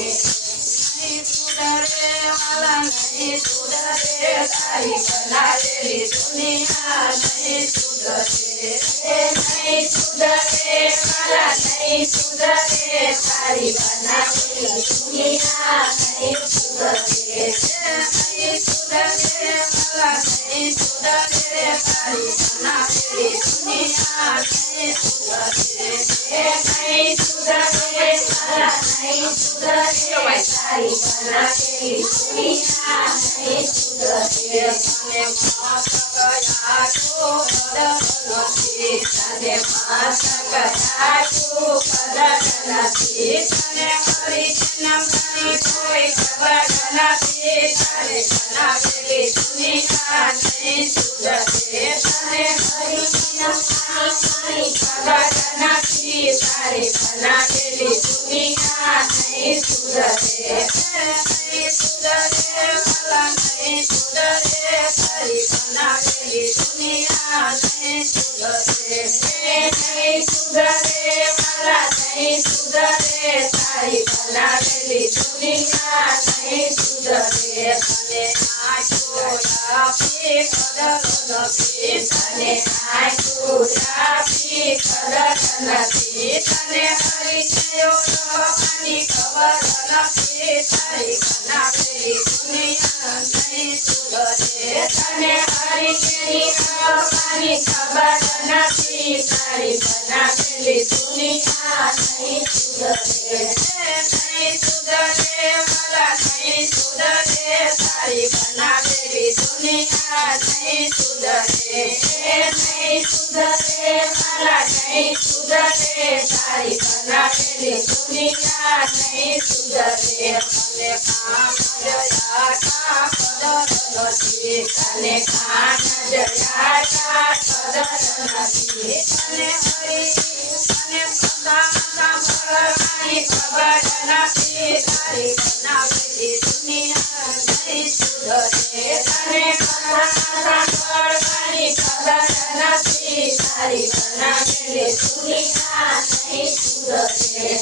नहीं सुधरे वाला नहीं सुधरे दाई बना तेरी दुनिया नहीं सुधरे नहीं सुधरे वाला नहीं सुधरे दाई बना तेरी दुनिया नहीं सुधरे नहीं सुधरे वाला नहीं सुधरे दाई बना तेरी you. નથી તને હરિયો આની ખબર નથી તારી બનાવેલી દુનિયા નહીં સુધરે તને હરિની આની ખબર નથી તારી બનાવેલી દુનિયા નહીં સુધરે નહીં સુધરે તારી બનાવેલી દુનિયા નહીં સુધરે ભલે કામ જયા કા કદર નથી તને કામ જયા કા કદર નથી તને હરી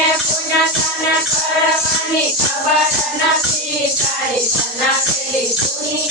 મને પૂજા કરવાની ખબર નથી તારી સના પેલી સુની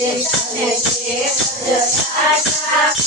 Krishna Deva Dasa